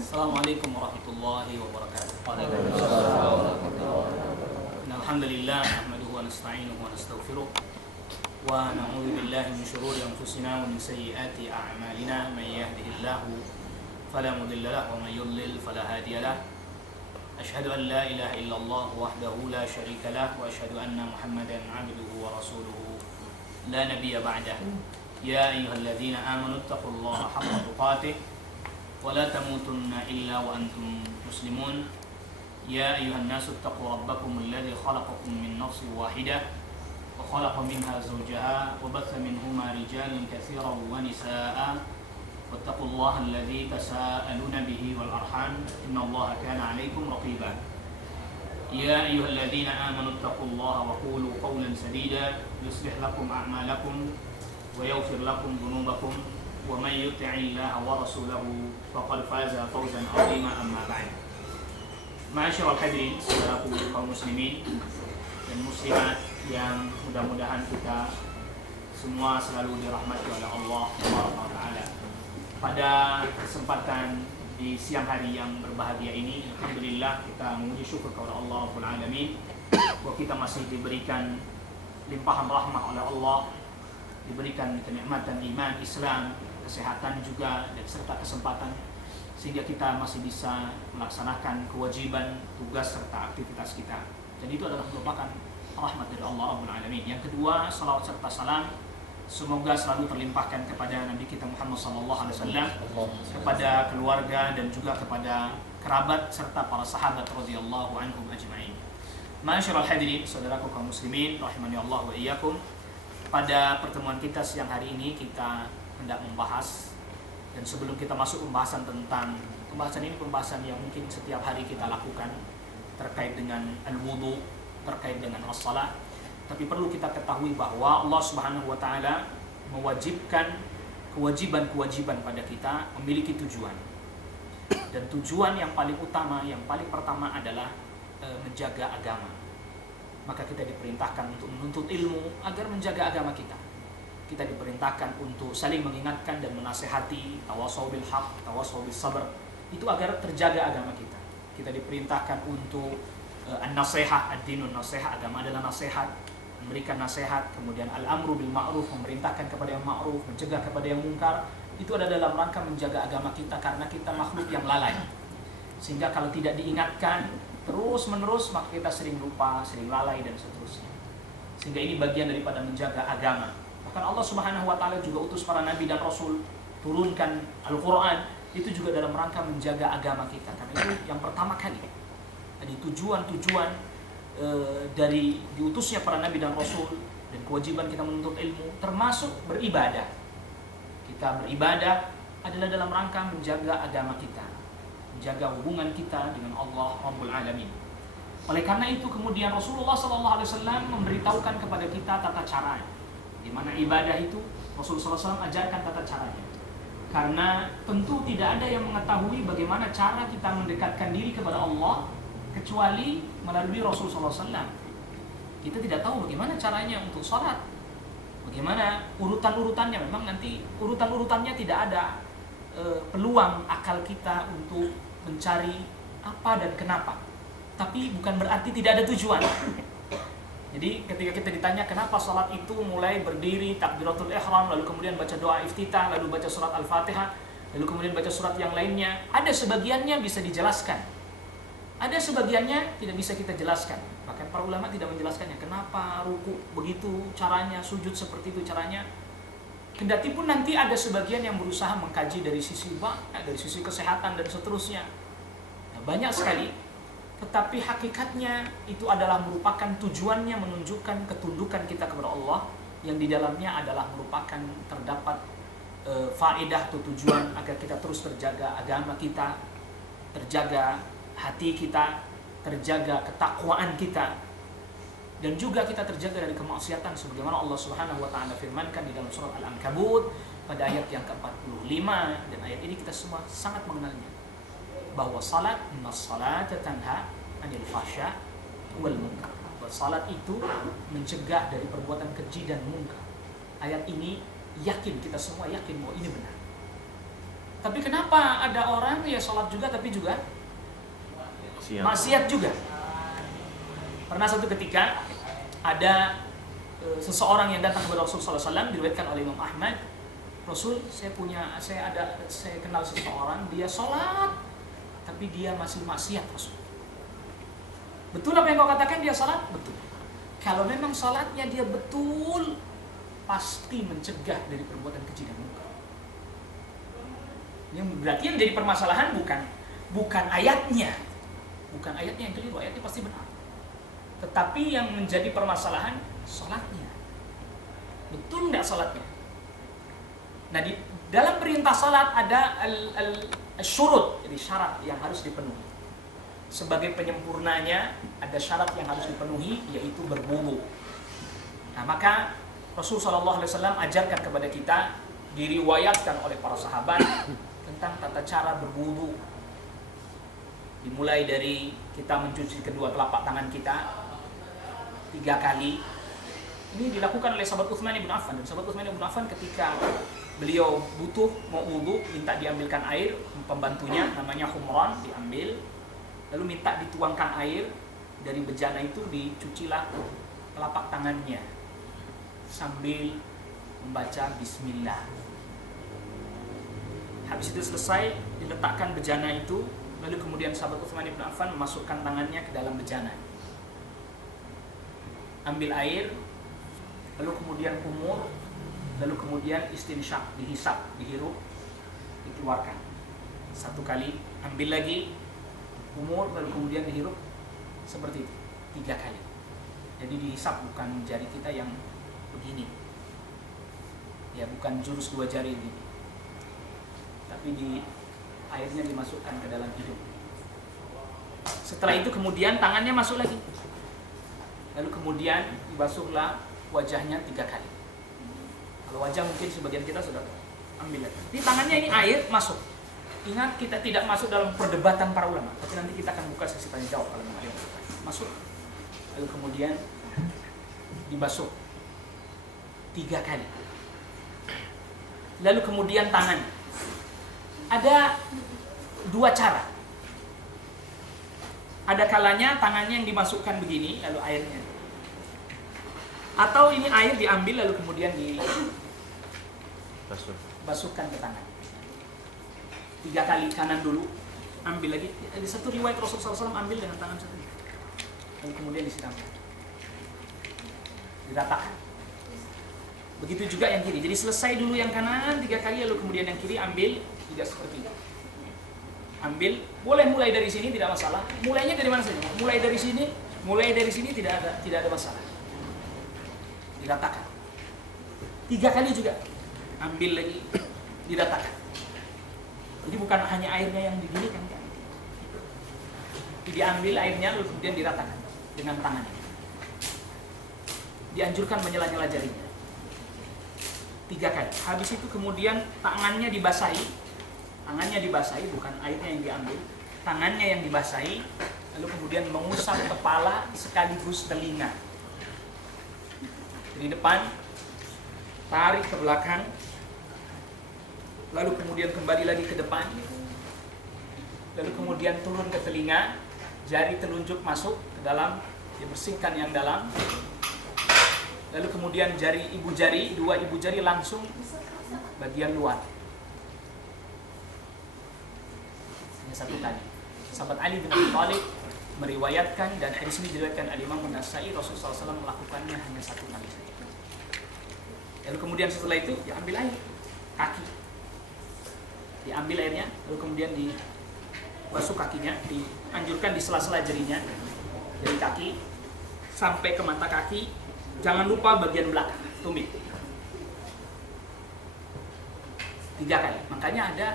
Assalamualaikum warahmatullahi wabarakatuh. Alhamdulillah nahmaduhu wa nasta'inuhu wa nastaghfiruh wa na'udzu billahi min shururi anfusina wa min sayyiati a'malina man yahdihillahu fala mudilla lahu wa man yudlil fala hadiya lahu. Asyhadu an la ilaha illallah wahdahu la syarika lahu wa asyhadu anna Muhammadan 'abduhu wa rasuluhu la nabiyya ba'dahu. Ya ayyuhalladzina amanu taqullaha haqqa tuqatih ولا تموتن إلا وأنتم مسلمون يا أيها الناس اتقوا ربكم الذي خلقكم من نفس واحدة وخلق منها زوجها وبث منهما رجالا كثيرا ونساء واتقوا الله الذي تساءلون به والأرحام إن الله كان عليكم رقيبا يا أيها الذين آمنوا اتقوا الله وقولوا قولا سديدا يصلح لكم أعمالكم ويغفر لكم ذنوبكم ومن يطع الله ورسوله فقد فاز فوزا عظيما أما بعد. Ma'asyiral hadirin, saudaraku kaum muslimin dan muslimat yang mudah-mudahan kita semua selalu dirahmati oleh Allah Subhanahu wa taala. Pada kesempatan di siang hari yang berbahagia ini, alhamdulillah kita memuji syukur kepada Allah Rabbul Alamin bahwa kita masih diberikan limpahan rahmah oleh Allah, diberikan kenikmatan iman, Islam, kesehatan juga, dan serta kesempatan sehingga kita masih bisa melaksanakan kewajiban, tugas, serta aktivitas kita. Dan itu adalah merupakan rahmat dari Allah Rabbul Alamin. Yang kedua, salawat serta salam semoga selalu terlimpahkan kepada Nabi kita Muhammad SAW, kepada keluarga dan juga kepada kerabat serta para sahabat radhiyallahu anhum ajma'in. Ma'asyiral hadirin, saudaraku kaum muslimin rahimani Allah wa iyyakum. Pada pertemuan kita siang hari ini kita hendak membahas, dan sebelum kita masuk pembahasan tentang pembahasan ini, pembahasan yang mungkin setiap hari kita lakukan terkait dengan al-wudu, terkait dengan as-salat, tapi perlu kita ketahui bahwa Allah Subhanahu wa taala mewajibkan kewajiban-kewajiban pada kita memiliki tujuan. Dan tujuan yang paling utama, yang paling pertama adalah menjaga agama. Maka kita diperintahkan untuk menuntut ilmu agar menjaga agama kita. Kita diperintahkan untuk saling mengingatkan dan menasehati, tawasau bil haq, tawasau bis sabr, itu agar terjaga agama kita. Kita diperintahkan untuk an-nasihah, ad-dinun nasihah, agama adalah nasihat, memberikan nasihat, kemudian al-amru bil ma'ruf, memerintahkan kepada yang ma'ruf, mencegah kepada yang mungkar. Itu adalah dalam rangka menjaga agama kita karena kita makhluk yang lalai. Sehingga kalau tidak diingatkan terus-menerus maka kita sering lupa, sering lalai dan seterusnya. Sehingga ini bagian daripada menjaga agama. Bahkan Allah Subhanahu wa taala juga utus para nabi dan rasul, turunkan Al-Qur'an, itu juga dalam rangka menjaga agama kita. Karena itu yang pertama kali. Jadi tujuan-tujuan dari diutusnya para nabi dan rasul dan kewajiban kita menuntut ilmu termasuk beribadah. Kita beribadah adalah dalam rangka menjaga agama kita, menjaga hubungan kita dengan Allah Rabbul Alamin. Oleh karena itu kemudian Rasulullah SAW memberitahukan kepada kita tata caranya. Di mana ibadah itu Rasulullah SAW ajarkan tata caranya. Karena tentu tidak ada yang mengetahui bagaimana cara kita mendekatkan diri kepada Allah kecuali melalui Rasulullah SAW. Kita tidak tahu bagaimana caranya untuk sholat, bagaimana urutan-urutannya. Memang nanti urutan-urutannya tidak ada peluang akal kita untuk mencari apa dan kenapa. Tapi bukan berarti tidak ada tujuan. Jadi ketika kita ditanya kenapa sholat itu mulai berdiri, takbiratul ihram, lalu kemudian baca doa iftitah, lalu baca surat al-fatihah, lalu kemudian baca surat yang lainnya, ada sebagiannya bisa dijelaskan, ada sebagiannya tidak bisa kita jelaskan. Bahkan para ulama tidak menjelaskannya. Kenapa ruku begitu caranya, sujud seperti itu caranya. Kendati pun nanti ada sebagian yang berusaha mengkaji dari sisi dari sisi kesehatan dan seterusnya. Nah, banyak sekali. Tetapi hakikatnya itu adalah merupakan tujuannya menunjukkan ketundukan kita kepada Allah, yang di dalamnya adalah merupakan terdapat faedah atau tujuan agar kita terus terjaga agama kita, terjaga hati kita, terjaga ketakwaan kita, dan juga kita terjaga dari kemaksiatan sebagaimana Allah Subhanahu wa taala firmankan di dalam surat Al-Ankabut pada ayat yang ke-45, dan ayat ini kita semua sangat mengenalnya. Bahwa salat, innas salata tanha 'anil fahsya wal munkar. Bahwa salat itu mencegah dari perbuatan keji dan munkar. Ayat ini yakin, kita semua yakin bahwa ini benar. Tapi kenapa ada orang ya sholat juga tapi juga maksiat juga? Pernah satu ketika ada seseorang yang datang kepada Rasul SAW, diriwayatkan oleh Imam Ahmad. Rasul, saya kenal seseorang, dia sholat tapi dia masih maksiat, Rasul. Betul apa yang kau katakan, dia sholat? Betul. Kalau memang sholatnya dia betul, pasti mencegah dari perbuatan keji dan munkar. Yang berarti yang jadi permasalahan bukan ayatnya, bukan ayatnya yang keliru, ayatnya pasti benar. Tetapi yang menjadi permasalahan sholatnya. Betul nggak sholatnya? Nah, di dalam perintah sholat ada al-syurut, jadi syarat yang harus dipenuhi. Sebagai penyempurnanya ada syarat yang harus dipenuhi, yaitu berwudu. Nah, maka Rasulullah SAW ajarkan kepada kita, diriwayatkan oleh para sahabat tentang tata cara berwudu. Dimulai dari kita mencuci kedua telapak tangan kita 3 kali. Ini dilakukan oleh sahabat Utsman bin Affan. Dan sahabat Utsman bin Affan ketika beliau butuh mau wudu, minta diambilkan air, pembantunya namanya Humran diambil, lalu minta dituangkan air dari bejana itu, dicucilah telapak tangannya sambil membaca bismillah. Habis itu selesai, diletakkan bejana itu, lalu kemudian sahabat Utsman bin Affan memasukkan tangannya ke dalam bejana, ambil air, lalu kemudian kumur, lalu kemudian istinsyak, dihisap, dihirup, dikeluarkan 1 kali, ambil lagi, kumur, lalu kemudian dihirup, seperti itu 3 kali. Jadi dihisap, bukan jari kita yang begini, ya, bukan jurus 2 jari begini, tapi airnya dimasukkan ke dalam hidung. Setelah itu kemudian tangannya masuk lagi, lalu kemudian dibasuhlah wajahnya 3 kali. Kalau wajah mungkin sebagian kita sudah ambil lagi. Di tangannya ini air masuk. Ingat, kita tidak masuk dalam perdebatan para ulama, tapi nanti kita akan buka sesi tanya jawab kalau memang ada yang masuk. Lalu kemudian dibasuh 3 kali. Lalu kemudian tangan. Ada 2 cara. Ada kalanya tangannya yang dimasukkan begini, lalu airnya. Atau ini air diambil lalu kemudian dibasuhkan ke tangan. 3 kali kanan dulu, ambil lagi. Ada satu riwayat Rasulullah SAW ambil dengan tangan satu, lalu kemudian disiramkan, diratakan. Begitu juga yang kiri. Jadi selesai dulu yang kanan 3 kali, lalu kemudian yang kiri ambil, tidak seperti itu. Ambil, boleh mulai dari sini, tidak masalah. Mulainya dari mana saja? Mulai dari sini tidak ada masalah. Diratakan 3 kali juga, ambil lagi, diratakan. Jadi bukan hanya airnya yang diginikan, kan? Diambil airnya lalu kemudian diratakan dengan tangannya. Dianjurkan menyela-nyela jarinya 3 kali. Habis itu kemudian tangannya dibasahi, bukan airnya yang diambil, tangannya yang dibasahi, lalu kemudian mengusap kepala sekaligus telinga. Dari depan, tarik ke belakang, lalu kemudian kembali lagi ke depan, lalu kemudian turun ke telinga, jari telunjuk masuk ke dalam, dibersihkan yang dalam, lalu kemudian dua ibu jari langsung bagian luar. Hanya 1 kali. Sahabat Ali bin Abi Thalib meriwayatkan, dan hadis ini diriwayatkan Al-Imam An-Nasa'i, Rasulullah SAW melakukannya hanya 1 kali saja. Lalu kemudian setelah itu diambil air kaki, diambil airnya, lalu kemudian dibasuh kakinya, dianjurkan di sela-sela jarinya, dari kaki sampai ke mata kaki, jangan lupa bagian belakang tumit 3 kali. Makanya ada,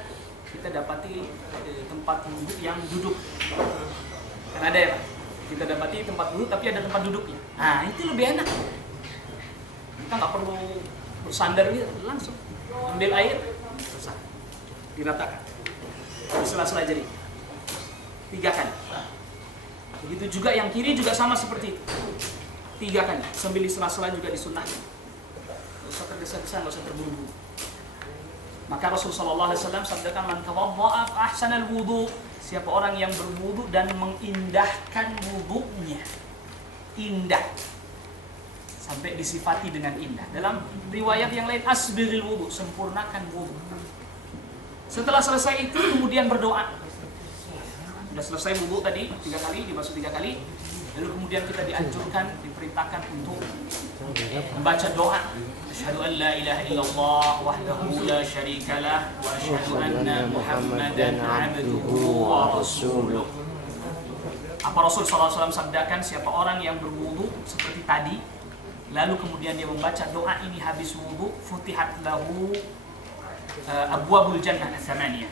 kita dapati tempat wudhu yang duduk, kan ada ya Pak? Kita dapati tempat wudhu tapi ada tempat duduknya. Nah, itu lebih enak. Kita nggak perlu bersandar gitu, langsung ambil air, selesai, diratakan di sela-sela jari 3 kali. Begitu juga yang kiri juga sama seperti itu, 3 kali, sambil di sela-sela juga disunnahkan. Nggak usah tergesa-gesa, nggak usah terburu-buru. Maka Rasulullah SAW sabdakan, man tawadda'a fa ahsanal wudu, siapa orang yang berwudu dan mengindahkan wudunya, indah, sampai disifati dengan indah. Dalam riwayat yang lain, asbiril wudu, sempurnakan wudu. Setelah selesai itu kemudian berdoa. Sudah selesai wudu tadi 3 kali, dibasuh 3 kali, lalu kemudian kita dianjurkan, diperintahkan untuk membaca doa. Asyhadu an la ilaha illallah wahdahu la syarika lah wa asyhadu anna Muhammadan abduhu wa rasuluh. Apa Rasul SAW sabdakan, siapa orang yang berwudu seperti tadi, lalu kemudian dia membaca doa ini habis wudu, futihat lahu abwabul jannah as-samaniyah,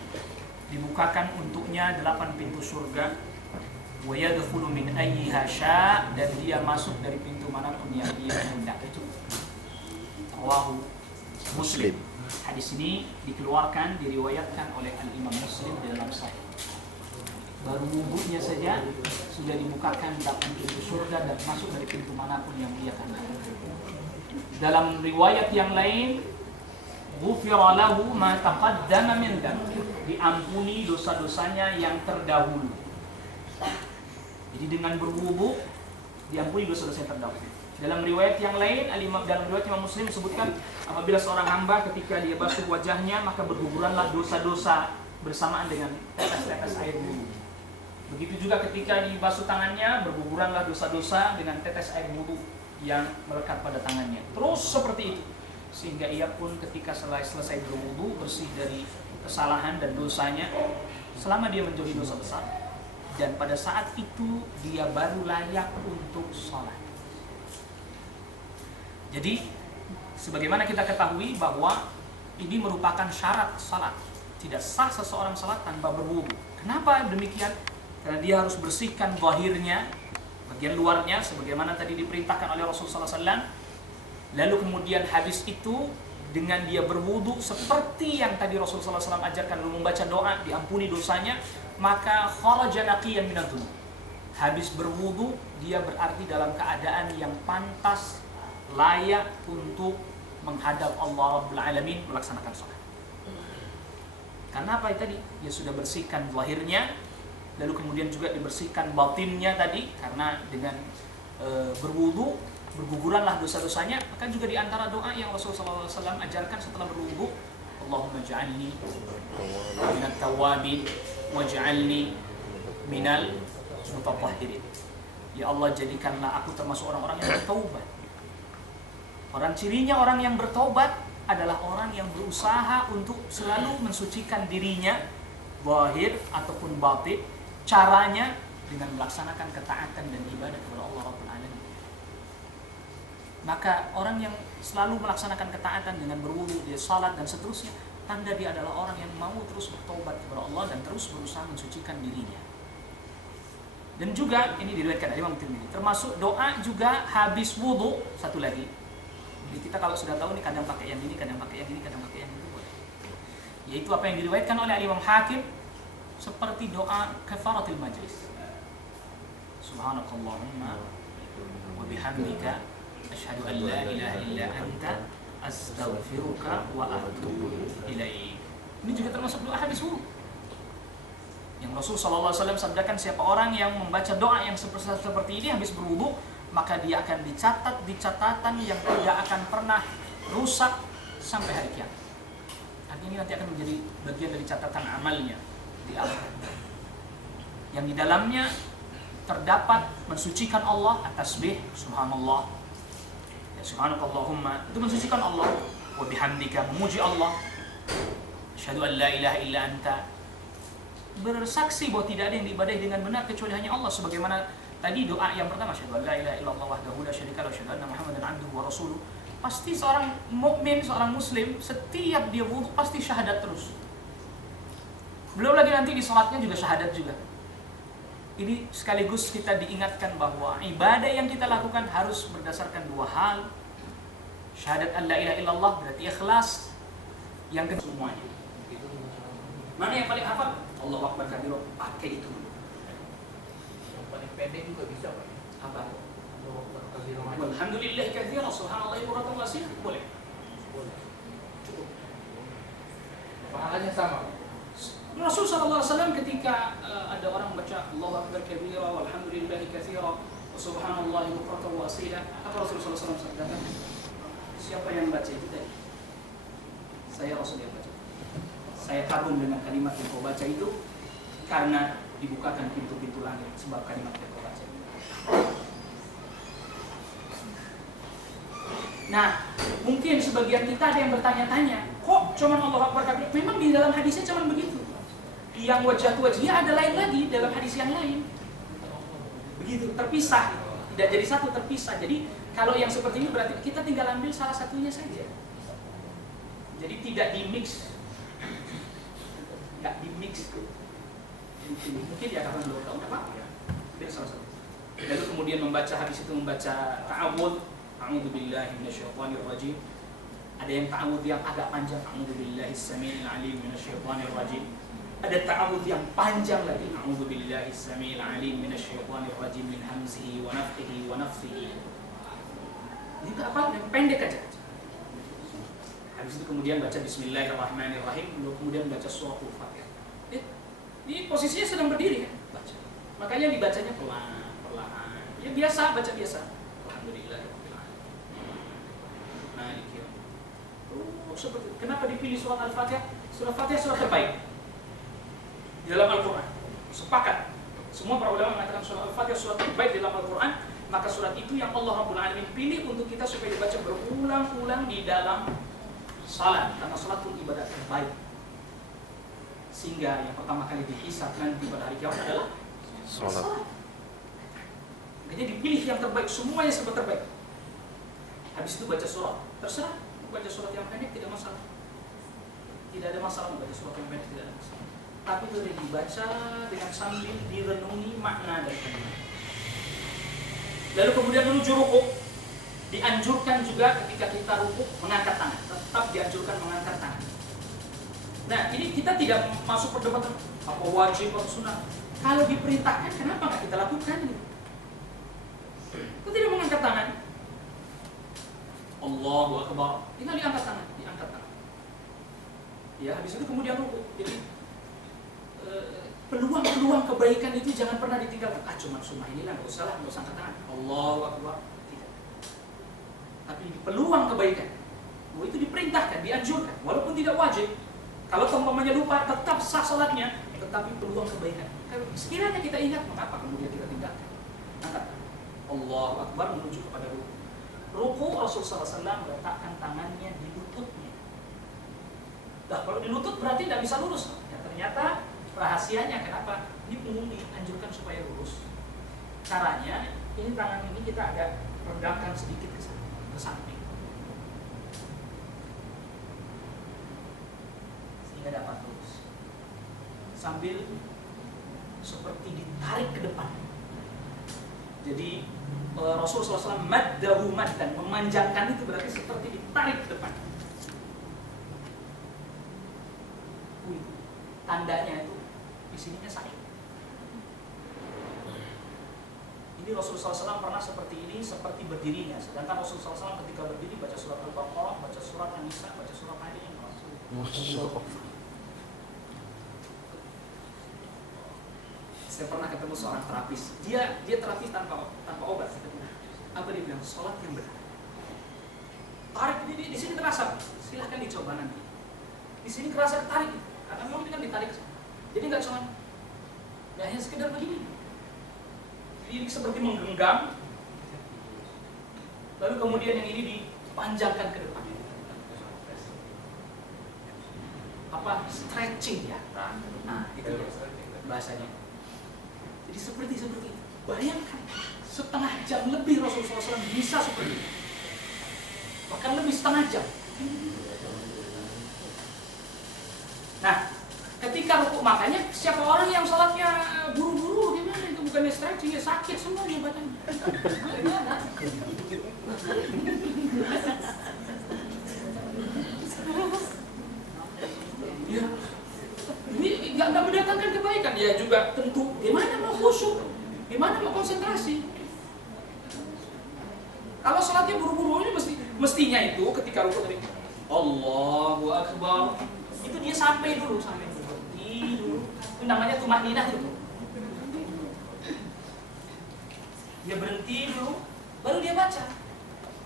dibukakan untuknya 8 pintu surga, wa yadkhulu min ayyiha sya', dan dia masuk dari pintu manapun yang dia hendak. Rawahu Muslim. Hadis ini dikeluarkan, diriwayatkan oleh Al-Imam Muslim dalam Sahih. Baru wudunya saja sudah dibukakan 8 pintu surga dan masuk dari pintu manapun yang dia hendak. Dalam riwayat yang lain, ghufira lahu ma taqaddama min dzambi, diampuni dosa-dosanya yang terdahulu. Jadi dengan berwudu diampuni dosa-dosa yang terdahulu. Dalam riwayat yang lain, dalam riwayat Imam Muslim disebutkan, apabila seorang hamba ketika dia basuh wajahnya, maka berguguranlah dosa-dosa bersamaan dengan tetes-tetes air wudu. Begitu juga ketika dibasuh tangannya, berguguranlah dosa-dosa dengan tetes air wudu yang melekat pada tangannya. Terus seperti itu, sehingga ia pun ketika selesai berwudu, bersih dari kesalahan dan dosanya, selama dia menjauhi dosa besar, dan pada saat itu dia baru layak untuk sholat. Jadi sebagaimana kita ketahui bahwa ini merupakan syarat sholat. Tidak sah seseorang sholat tanpa berwudu. Kenapa demikian? Karena dia harus bersihkan zahirnya, bagian luarnya, sebagaimana tadi diperintahkan oleh Rasulullah SAW. Lalu kemudian habis itu dengan dia berwudu seperti yang tadi Rasulullah SAW ajarkan, lalu membaca doa diampuni dosanya, maka kharaja naqiyan minadz dzunub. Habis berwudu dia berarti dalam keadaan yang pantas, layak untuk menghadap Allah Rabbul Alamin melaksanakan sholat. Karena apa tadi? Dia sudah bersihkan zahirnya, lalu kemudian juga dibersihkan batinnya tadi, karena dengan berwudu berguguranlah dosa-dosanya. Maka juga di antara doa yang Rasulullah SAW ajarkan setelah berwudu, Allahumma ja'alni minat tawabin waj'alni minal mutatahhirin. Ya Allah, jadikanlah aku termasuk orang-orang yang bertaubat. Orang cirinya orang yang bertobat adalah orang yang berusaha untuk selalu mensucikan dirinya, zahir ataupun batin. Caranya dengan melaksanakan ketaatan dan ibadah kepada Allah Rabbul Alamin. Maka orang yang selalu melaksanakan ketaatan dengan berwudu, dia salat dan seterusnya, tanda dia adalah orang yang mau terus bertobat kepada Allah dan terus berusaha mensucikan dirinya. Dan juga ini diriwayatkan dari Imam Tirmidzi, termasuk doa juga habis wudu. Satu lagi, jadi kita kalau sudah tahu nih, kadang pakai yang ini, kadang pakai yang ini, kadang pakai yang itu, boleh. Yaitu apa yang diriwayatkan oleh Imam Hakim, seperti doa kafaratul majlis. Subhanakallahumma wa bihamdika asyhadu an la ilaha illa anta astaghfiruka wa atubu ilaik. Ini juga termasuk doa habis wudu. Yang Rasul SAW sabdakan, siapa orang yang membaca doa yang seperti ini habis berwudu, maka dia akan dicatat di catatan yang tidak akan pernah rusak sampai hari kiamat. Artinya ini nanti akan menjadi bagian dari catatan amalnya di akhirat, yang di dalamnya terdapat mensucikan Allah, at-tasbih, subhanallah, ya, subhanakallahumma, itu mensucikan Allah, wa bihamdika, memuji Allah, asyhadu an la ilaha illa anta, bersaksi bahwa tidak ada yang diibadahi dengan benar kecuali hanya Allah, sebagaimana tadi doa yang pertama, asyhadu an la ilaha illallah wahdahu la syarika lahu wa asyhadu anna Muhammadan abduhu wa rasuluh. Pasti seorang mukmin, seorang muslim, setiap dia wudu pasti syahadat terus. Belum lagi nanti di salatnya juga syahadat juga. Ini sekaligus kita diingatkan bahwa ibadah yang kita lakukan harus berdasarkan dua hal. Syahadat an la ilaha illallah berarti ikhlas. Yang kedua semuanya. Mana yang paling hafal? Allahu akbar kabira, pakai itu. Paling pendek juga bisa, Pak. Apa? Alhamdulillah katsira, subhanallah bukratan wa asila. Boleh. Boleh. Cukup. Pahalanya sama. Rasul SAW ketika ada orang baca Allahu Akbar kabira walhamdulillahi katsira wa subhanallahi bukratan wa asila, apa Rasul SAW sabdakan? Siapa yang baca itu tadi? Saya Rasul yang baca. Saya kagum dengan kalimat yang kau baca itu karena dibukakan pintu-pintu langit sebab kalimat yang kau baca itu. Nah, mungkin sebagian kita ada yang bertanya-tanya, kok cuman Allahu Akbar kabira? Memang di dalam hadisnya cuman begitu. Yang wajah-wajahnya ada lain lagi dalam hadis yang lain. Begitu, terpisah. Tidak jadi satu, terpisah. Jadi kalau yang seperti ini berarti kita tinggal ambil salah satunya saja. Jadi tidak di-mix. Enggak di-mix. Mungkin ya karena belum tahu apa ya. Itu salah satu. Lalu kemudian membaca hadis itu membaca ta'awudz, a'udzubillahi minasyaitonirrajim. Ada yang ta'awudz yang agak panjang, a'udzubillahis samiil alim minasyaitonirrajim. Ada ta'awudz yang panjang lagi, a'udzubillahis samiil alim minasyaitonirrajim min hamzihi wa nafthihi wa nafthihi. Ini apa? Yang pendek aja. Habis itu kemudian baca bismillahirrahmanirrahim, lalu kemudian baca suratul Fatihah. Ini posisinya sedang berdiri kan? Baca. Makanya dibacanya pelan-pelan. Ya biasa, baca biasa. Alhamdulillahirabbil alamin. Maliki yaumiddin. Seperti kenapa dipilih surat Al-Fatihah? Surat Fatihah surat terbaik di dalam Al-Quran. Sepakat. Semua para ulama mengatakan surat Al-Fatihah surat terbaik di dalam Al-Quran. Maka surat itu yang Allah Rabbul Alamin pilih untuk kita supaya dibaca berulang-ulang di dalam salat. Karena salat itu ibadah terbaik. Sehingga yang pertama kali dihisab nanti pada hari kiamat adalah salat. Makanya dipilih yang terbaik, semuanya serba terbaik. Habis itu baca surat. Terserah, baca surat yang pendek tidak masalah. Tidak ada masalah membaca surat yang pendek, tidak ada masalah. Tapi itu dibaca dengan sambil direnungi makna dan kalimat. Lalu kemudian menuju rukuk. Dianjurkan juga ketika kita rukuk mengangkat tangan. Tetap dianjurkan mengangkat tangan. Nah, ini kita tidak masuk perdebatan apa wajib atau sunnah. Kalau diperintahkan, kenapa nggak kita lakukan? Kita tidak mengangkat tangan. Allahu Akbar. Tinggal diangkat tangan, diangkat tangan. Ya, habis itu kemudian rukuk. Jadi peluang-peluang kebaikan itu jangan pernah ditinggalkan. Cuma sunnah inilah, nggak usah lah, nggak usah angkat tangan. Allahu Akbar. Tidak. Tapi peluang kebaikan, itu diperintahkan, dianjurkan, walaupun tidak wajib. Kalau umpamanya lupa, tetap sah salatnya, tetapi peluang kebaikan. Sekiranya kita ingat, mengapa kemudian kita tinggalkan? Angkat. Allahu Akbar menuju kepada ruku. Ruku Rasulullah SAW meletakkan tangannya di lututnya. Nah, kalau di lutut berarti tidak bisa lurus. Ya, ternyata rahasianya kenapa? Ini punggung dianjurkan supaya lurus. Caranya, ini tangan ini kita agak rendahkan sedikit ke samping. Sehingga dapat lurus. Sambil seperti ditarik ke depan. Jadi Rasulullah SAW maddahu maddan, memanjangkan itu berarti seperti ditarik ke depan. Tandanya itu di sininya sakit. Ini Rasulullah SAW pernah seperti ini, seperti berdirinya. Sedangkan Rasulullah SAW ketika berdiri baca surat Al-Baqarah, baca surat An-Nisa, baca surat Ali Imran. Saya pernah ketemu seorang terapis. Dia terapis tanpa obat. Apa dia bilang? Sholat yang benar. Tarik di sini terasa. Silahkan dicoba nanti. Di sini kerasa tarik. Karena memang kan ditarik. Jadi nggak cuma, nggak hanya sekedar begini. Ini seperti menggenggam. Lalu kemudian yang ini dipanjangkan ke depan. Apa? Stretching ya. Nah, itu bahasanya. Jadi seperti itu. Bayangkan setengah jam lebih Rasulullah SAW bisa seperti itu. Bahkan lebih setengah jam. Nah, ketika rukuk makanya siapa orang yang sholatnya buru-buru gimana itu bukannya stretching ya sakit semuanya badannya. Ya. Ini nggak mendatangkan kebaikan ya juga tentu. Gimana mau khusyuk? Gimana mau konsentrasi? Kalau sholatnya buru-buru ini mestinya itu ketika rukuk tadi Allahu Akbar Itu dia sampai dulu. Berhenti dulu. Itu namanya tumaninah itu. Dia berhenti dulu, baru dia baca.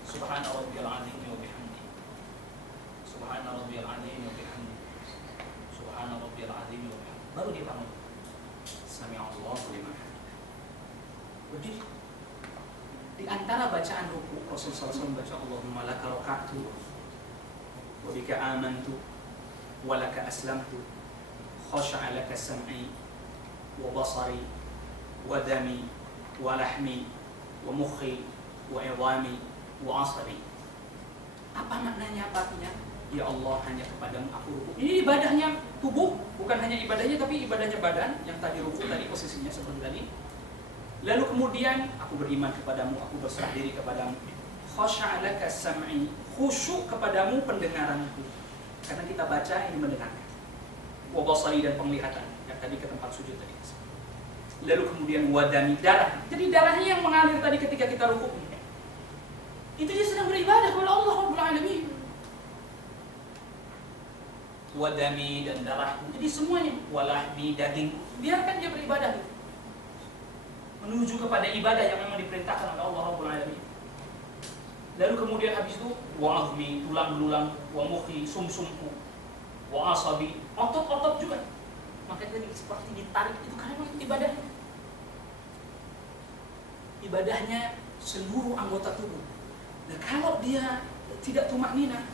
Subhana rabbiyal azim wa bihamdi. Subhana rabbiyal azim wa bihamdi. Subhana rabbiyal azim wa bihamdi. Baru dia bangun. Sami'allahu liman hamidah. Berdiri. Di antara bacaan ruku Rasulullah SAW baca Allahumma laka raka'tu wa bika amantu wa laka aslamtu khasha'a laka sam'i wa basari wa dami wa lahmi wa mukhi wa idhami wa asabi. Apa maknanya, apa artinya? Ya Allah, hanya kepadamu aku ruku. Ini ibadahnya tubuh, bukan hanya ibadahnya tapi ibadahnya badan. Yang tadi ruku tadi posisinya seperti tadi. Lalu kemudian aku beriman kepadamu, aku berserah diri kepadamu. Khasha'a laka sam'i, khusyuk kepadamu pendengaranku. Karena kita baca ini mendengarkan. Wa basari, dan penglihatan. Yang tadi ke tempat sujud tadi. Lalu kemudian wadami, darah. Jadi darahnya yang mengalir tadi ketika kita ruku. Itu dia sedang beribadah kepada Allah Rabbul Alamin. Wadami, dan darah. Jadi semuanya. Walahmi, daging. Biarkan dia beribadah. Menuju kepada ibadah yang memang diperintahkan oleh Allah Rabbul Alamin. Lalu kemudian habis itu wa'azmi, tulang belulang, wa mukhi, sumsumku, wa asabi, otot-otot juga. Makanya tadi seperti ditarik itu karena itu ibadahnya. Ibadahnya seluruh anggota tubuh. Nah, kalau dia tidak tumakninah,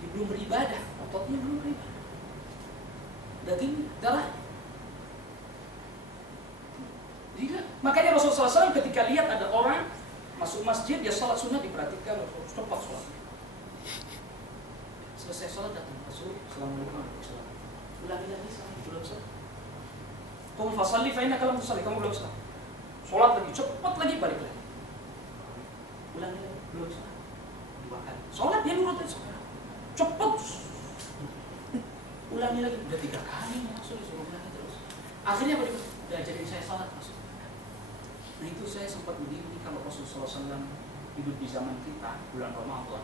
dia belum beribadah, ototnya belum beribadah. Daging, darah. Makanya Rasulullah SAW ketika lihat ada orang masuk masjid, dia sholat sunnah, diperhatikan, cepat sholat. Selesai sholat datang Rasul, Assalamualaikum warahmatullahi wabarakatuh. Ulangi lagi, belum sholat. Qum fasalli fa innaka lam tusalli, kamu belum sholat. Sholat lagi, cepat lagi, balik lagi. Ulangi lagi, belum sholat. 2 kali. Sholat dia nurut aja, cepat. Ulangi lagi, udah 3 kali Rasul disuruh ulangi terus. Akhirnya apa dia? Diajarin saya sholat Rasul. Nah itu saya sempat begini, kalau Rasulullah SAW hidup di zaman kita, bulan Ramadan,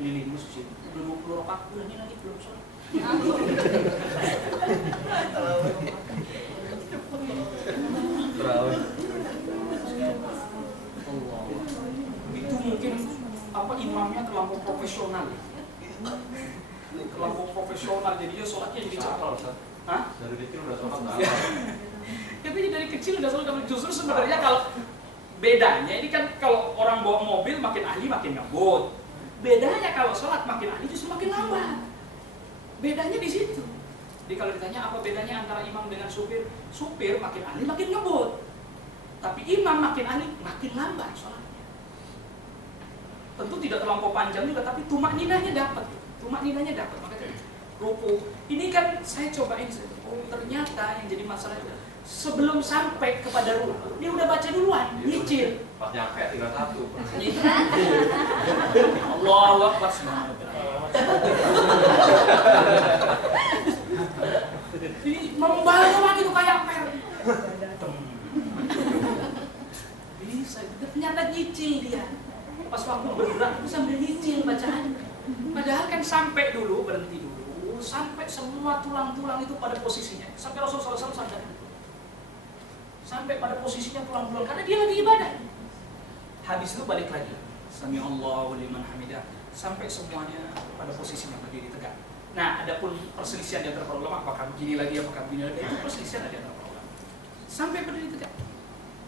keliling masjid, udah 20 rakaat, ulangi lagi, belum sholat. Itu mungkin apa imamnya terlampau profesional. Terlampau profesional, jadi dia sholatnya jadi cepat. Hah? Dari kecil udah sholat. Tapi dari kecil udah sholat. Justru sebenarnya kalau bedanya ini kan kalau orang bawa mobil makin ahli makin ngebut. Bedanya kalau sholat makin ahli justru makin lambat. Bedanya di situ. Jadi kalau ditanya apa bedanya antara imam dengan supir, supir makin ahli makin ngebut. Tapi imam makin ahli makin lambat sholatnya. Tentu tidak terlampau panjang juga, tapi tumakninahnya dapat. Tumakninahnya dapat. Makanya ruku. Ini kan saya cobain, oh ternyata yang jadi masalah itu sebelum sampai kepada ruku, dia udah baca duluan, nyicil. Pas nyampe tinggal 1. Allahu Akbar. Ini membaca lagi tuh kayak per. Bisa, ternyata nyicil dia. Pas waktu bergerak itu sambil nyicil bacaan. Padahal kan sampai dulu, berhenti dulu, sampai semua tulang-tulang itu pada posisinya. Sampai Rasulullah SAW sadar. Sampai pada posisinya tulang-tulang, karena dia lagi ibadah. Habis itu balik lagi. Sami'allahu liman hamidah. Sampai semuanya pada posisinya berdiri tegak. Nah, adapun perselisihan di antara para ulama, apakah begini lagi, apakah begini lagi, itu perselisihan di antara para ulama. Sampai berdiri tegak.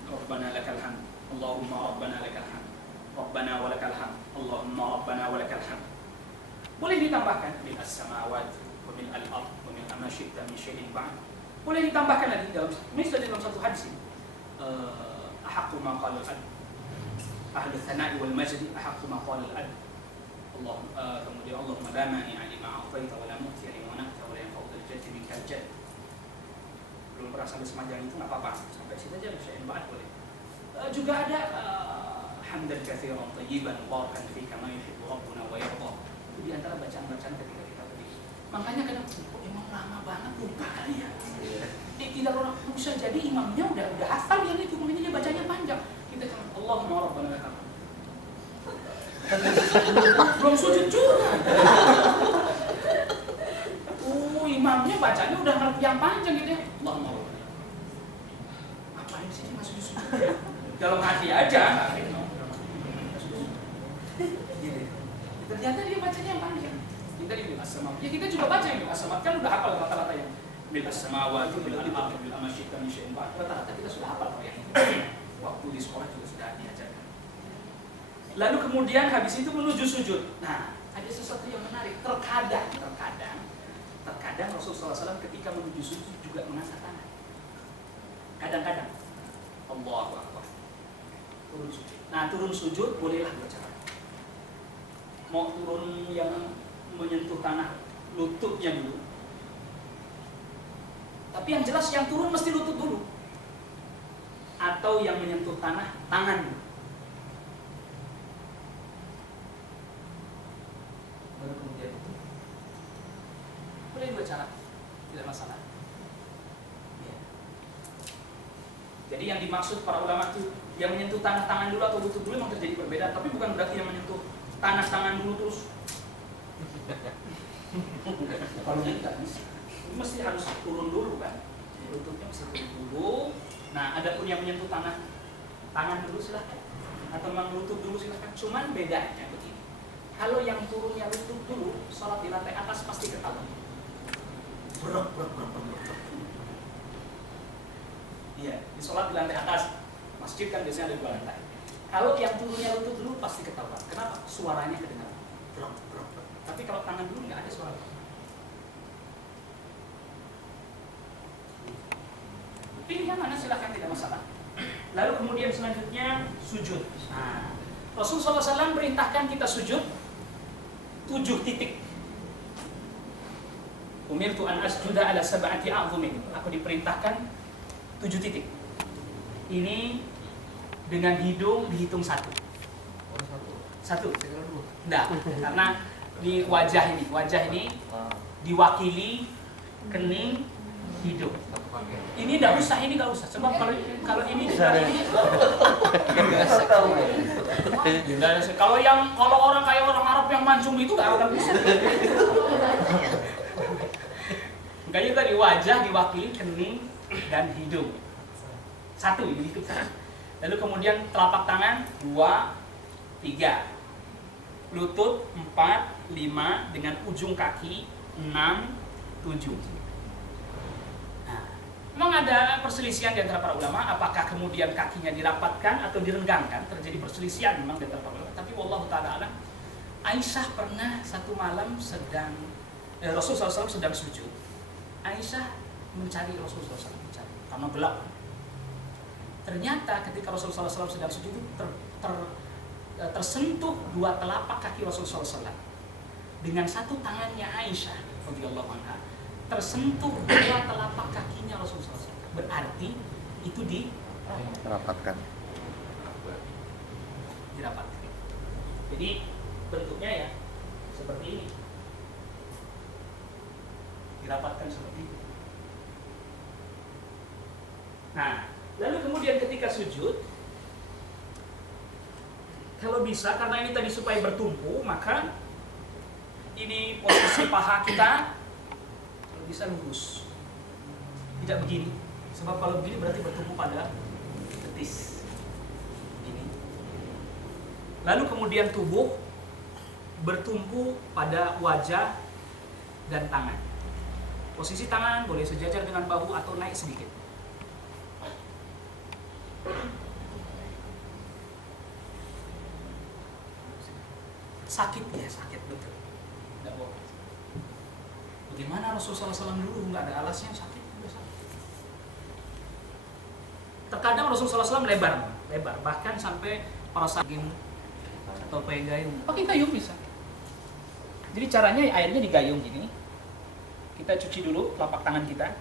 Rabbana lakal hamd. Allahumma rabbana lakal hamd. Rabbana walakal hamd. Allahumma rabbana walakal hamd. Boleh ditambahkan min as-samawat wa min al-ard wa min ma syi'ta min syai'in ba'd. Boleh ditambahkan lagi dalam misalnya dalam satu hadis ini. Ahaqqu ma qala al-'abd. Ahlu tsana'i wal majdi ahaqqu ma qala al-'abd. Kemudian Allahumma la mani'a lima a'taita wa la mu'tiya lima mana'ta wa la yanfa'u dzal jaddi minkal jadd. Belum pernah sampai sepanjang itu enggak apa-apa. Sampai situ aja syai'in ba'd boleh. Juga ada hamdan katsiran thayyiban mubarakan fi kama yuhibbu rabbuna wa yarda. Itu di antara bacaan-bacaan ketika kita berdiri. Makanya kadang kok imam lama banget lupa kali ya. Tidak orang bisa jadi imamnya udah hafal yang itu, makanya dia bacanya panjang. Kita kan Allahumma rabbana lakal hamd. Belum sujud juga. Imamnya bacanya udah yang panjang gitu ya. Allah. Ngapain sih dia masuk di sujud? Dalam hati aja. Gitu. Ternyata dia bacanya yang panjang. Kita di as-sama. Ya kita juga baca yang as-sama kan udah hafal rata-rata yang bil as-samawati bil ardi bil amasyita min syai'in ba'd. Rata-rata kita sudah hafal ya. Waktu di sekolah juga sudah diajarkan. Lalu kemudian habis itu menuju sujud. Nah, ada sesuatu yang menarik. Terkadang Rasulullah SAW ketika menuju sujud juga mengangkat tangan. Kadang-kadang. Allahu Akbar. Turun sujud. Nah, turun sujud bolehlah dua cara. Mau turun yang menyentuh tanah lututnya dulu. Tapi yang jelas yang turun mesti lutut dulu. Atau yang menyentuh tanah tangan dulu. Baru kemudian itu. Boleh dua cara. Tidak masalah. Ya. Jadi yang dimaksud para ulama itu yang menyentuh tangan dulu atau lutut dulu memang terjadi perbedaan, tapi bukan berarti yang menyentuh tangan dulu terus. Kalau tidak bisa, mesti harus turun dulu kan, lututnya mesti turun dulu. Nah, ada pun yang menyentuh tangan dulu silahkan, atau memang lutut dulu silahkan. Cuman bedanya begini, kalau yang turunnya lutut dulu, sholat di lantai atas pasti ketahuan. Brok. Iya, di sholat di lantai atas, masjid kan biasanya ada 2 lantai. Kalau yang turunnya lutut dulu pasti ketahuan. Kenapa? Suaranya kedengaran. Brok. Tapi kalau tangan dulu nggak ada suara. Pilihan mana silahkan, tidak masalah. Lalu kemudian selanjutnya sujud. Nah, Rasulullah SAW perintahkan kita sujud 7 titik. Umirtu an asjuda ala sab'ati a'dhumin. Aku diperintahkan 7 titik. Ini dengan hidung dihitung 1. Satu. Enggak, karena di wajah ini diwakili kening, hidung. Ini enggak usah, sebab kalau ini kalau orang kayak orang Arab yang mancung itu enggak akan bisa. Makanya tadi wajah diwakili kening dan hidung. 1 ini itu. Lalu kemudian telapak tangan 2, 3, lutut 4, 5 dengan ujung kaki 6, 7. Nah, memang ada perselisihan di antara para ulama apakah kemudian kakinya dirapatkan atau direnggangkan. Terjadi perselisihan memang di antara para ulama. Tapi wallahu taala alam, Aisyah pernah satu malam Rasulullah SAW sedang sujud. Aisyah mencari Rasulullah SAW karena gelap. Ternyata ketika Rasulullah SAW sedang sujud itu tersentuh 2 telapak kaki Rasulullah SAW dengan 1 tangannya Aisyah radhiyallahu anha tersentuh 2 telapak kakinya Rasulullah SAW. Berarti itu dirapatkan. Jadi bentuknya ya seperti ini. Dirapatkan seperti itu. Nah, lalu kemudian ketika sujud, kalau bisa, karena ini tadi supaya bertumpu, maka ini posisi paha kita kalau bisa lurus, tidak begini. Sebab kalau begini berarti bertumpu pada betis. Begini. Lalu kemudian tubuh bertumpu pada wajah dan tangan. Posisi tangan boleh sejajar dengan bahu atau naik sedikit. Sakit betul. Tidak bohong. Bagaimana Rasulullah SAW dulu nggak ada alasnya sakit? Terkadang Rasulullah SAW lebar, bahkan sampai para sahabat atau pakai gayung. Pakai gayung bisa. Jadi caranya airnya digayung gini. Kita cuci dulu telapak tangan kita.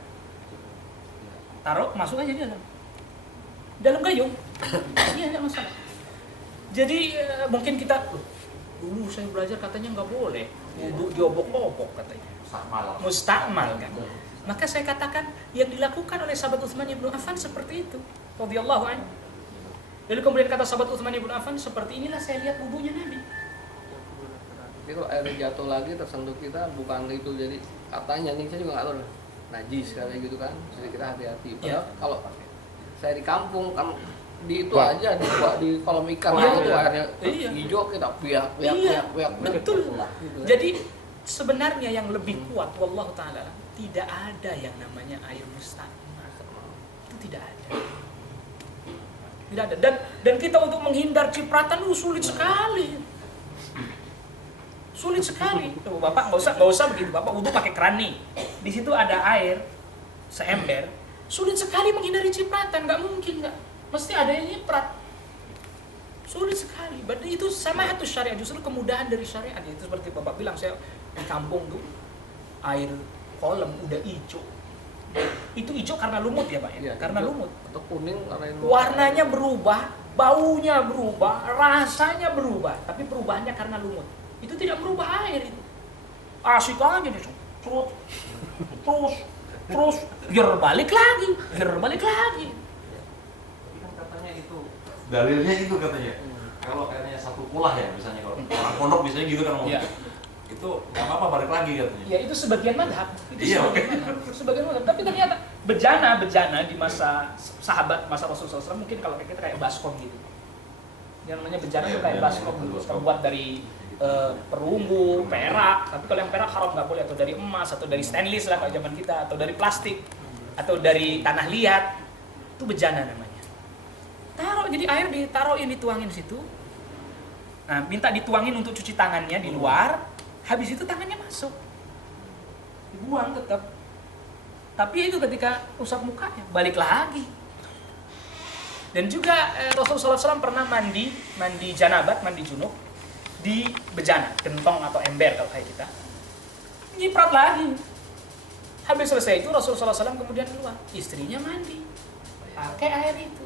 Taruh, masuk aja di dalam gayung. Iya, enggak masalah. Jadi mungkin kita dulu saya belajar katanya nggak boleh wudu diobok-obok katanya. Mustakmal kan. Maka saya katakan yang dilakukan oleh sahabat Utsman bin Affan seperti itu. Radhiyallahu anhu. Lalu kemudian kata sahabat Utsman bin Affan, seperti inilah saya lihat wudunya Nabi. Jadi kalau air jatuh lagi tersentuh kita bukan itu, jadi katanya nih saya juga nggak tahu najis kayak gitu kan, jadi kita hati-hati. Padahal kalau saya di kampung kan di itu aja di kolam ikan itu airnya hijau kita piak. Betul. Gitu. Jadi sebenarnya yang lebih kuat, wallahu taala, tidak ada yang namanya air mustahil. Itu tidak ada. Tidak ada. Dan kita untuk menghindar cipratan sulit sekali. Sulit sekali. Tuh, Bapak nggak usah begitu. Bapak wudhu pakai keran nih. Di situ ada air seember. Sulit sekali menghindari cipratan. Nggak mungkin nggak. Mesti ada yang nyiprat. Sulit sekali. Berarti itu sama satu syariat. Justru kemudahan dari syariat. Itu seperti Bapak bilang, saya di kampung tuh air kolam udah hijau. Itu hijau karena lumut ya Pak ya? Karena lumut. Atau kuning karena warnanya berubah, baunya berubah, rasanya berubah, tapi perubahannya karena lumut. Itu tidak merubah air itu. Asik aja deh, terus, balik lagi. Kan katanya itu dalilnya itu katanya. Kalau kayaknya satu kulah ya, misalnya kalau orang pondok biasanya gitu kan ngomong. Itu nggak apa-apa balik lagi katanya. Ya itu sebagian madhab. Iya, sebagian madhab. Tapi ternyata bejana di masa sahabat, masa Rasulullah SAW mungkin kalau kita kayak baskom gitu. Yang namanya bejana itu kayak baskom gitu, terbuat dari perunggu, perak. Tapi kalau yang perak haram nggak boleh, atau dari emas, atau dari stainless lah kalau zaman kita, atau dari plastik, atau dari tanah liat. Itu bejana namanya. Taruh, jadi air ditaruhin, dituangin situ. Nah, minta dituangin untuk cuci tangannya di luar. Habis itu tangannya masuk. Dibuang tetap. Tapi itu ketika usap mukanya, balik lagi. Dan juga Rasulullah SAW pernah mandi janabat, mandi junub di bejana, gentong atau ember kalau kayak kita. Nyiprat lagi. Habis selesai itu Rasulullah SAW kemudian keluar. Istrinya mandi. Pakai air itu.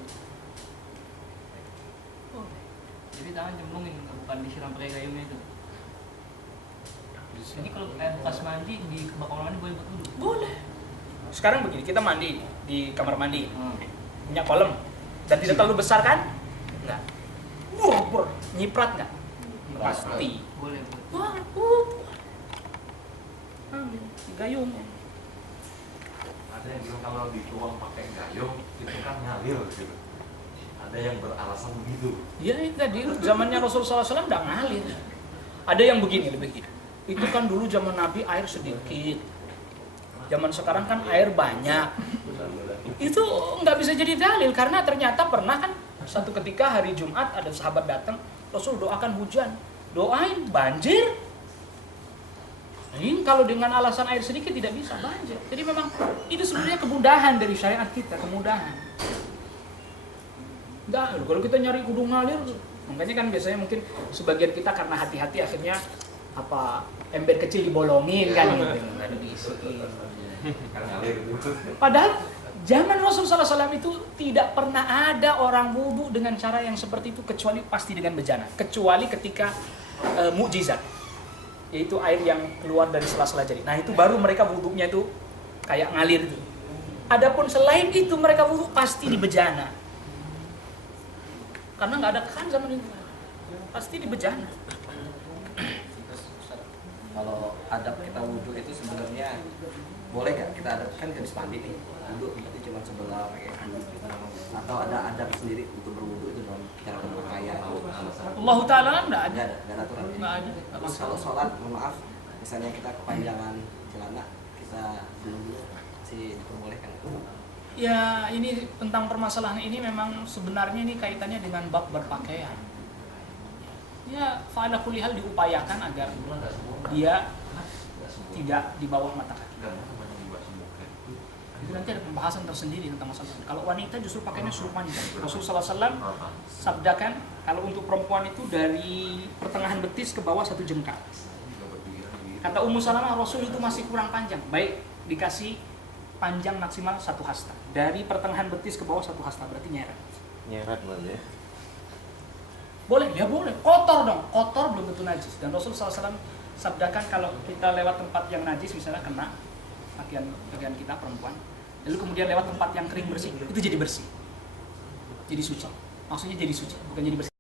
Jadi tangan cemplungin, bukan disiram pakai gayungnya itu. Jadi kalau air bekas mandi di kamar mandi boleh buat wudhu? Boleh. Sekarang begini, kita mandi di kamar mandi, punya kolam, dan tidak terlalu besar kan? Enggak. Nyiprat nggak? Pasti. Boleh. Wah, ambil gayung. Ada yang bilang kalau dituang pakai gayung itu kan ngalir gitu. Ada yang beralasan begitu. Ya itu tadi zamannya Rasulullah SAW nggak ngalir. Ada yang begini. Itu kan dulu zaman Nabi air sedikit. Zaman sekarang kan air banyak. Itu nggak bisa jadi dalil karena ternyata pernah kan satu ketika hari Jumat ada sahabat datang, Rasul doakan hujan, doain banjir. Ini kalau dengan alasan air sedikit tidak bisa banjir. Jadi memang itu sebenarnya kemudahan dari syariat kita, kemudahan. Enggak, kalau kita nyari kudu ngalir, makanya kan biasanya mungkin sebagian kita karena hati-hati akhirnya ember kecil dibolongin kan gitu. Enggak diisiin. Padahal zaman Rasulullah SAW itu tidak pernah ada orang wudu dengan cara yang seperti itu kecuali pasti dengan bejana, kecuali ketika mukjizat, yaitu air yang keluar dari sela-sela jari. Nah itu baru mereka wudunya itu kayak ngalir itu. Adapun selain itu mereka wudu pasti di bejana, karena nggak ada kan zaman itu, pasti di bejana. Kalau adab kita wudhu itu sebenarnya boleh nggak kita adab, kan habis mandi nih wudhu berarti cuma sebelah pakai handuk gitu, atau ada adab sendiri untuk berwudhu itu dalam cara berpakaian? Allah Ta'ala nggak ada. Nggak ada aturan. Nggak ada. Terus kalau sholat, mohon maaf, misalnya kita kepanjangan celana, kita dulu masih diperbolehkan. Ya ini tentang permasalahan ini memang sebenarnya ini kaitannya dengan bab berpakaian. Ya fa'ala kulli hal diupayakan agar dia tidak di bawah mata kaki. Itu nanti ada pembahasan tersendiri tentang masalah ini. Kalau wanita justru pakainya suruh panjang. Rasulullah SAW sabdakan kalau untuk perempuan itu dari pertengahan betis ke bawah 1 jengkal. Kata Ummu Salamah, Rasul itu masih kurang panjang. Baik dikasih panjang maksimal 1 hasta. Dari pertengahan betis ke bawah 1 hasta berarti nyeret. Nyeret berarti ya. Boleh, ya boleh. Kotor dong, kotor belum tentu najis. Dan Rasulullah SAW sabdakan kalau kita lewat tempat yang najis, misalnya kena pakaian kita perempuan, lalu kemudian lewat tempat yang kering bersih, itu jadi bersih, jadi suci. Maksudnya jadi suci, bukan jadi bersih.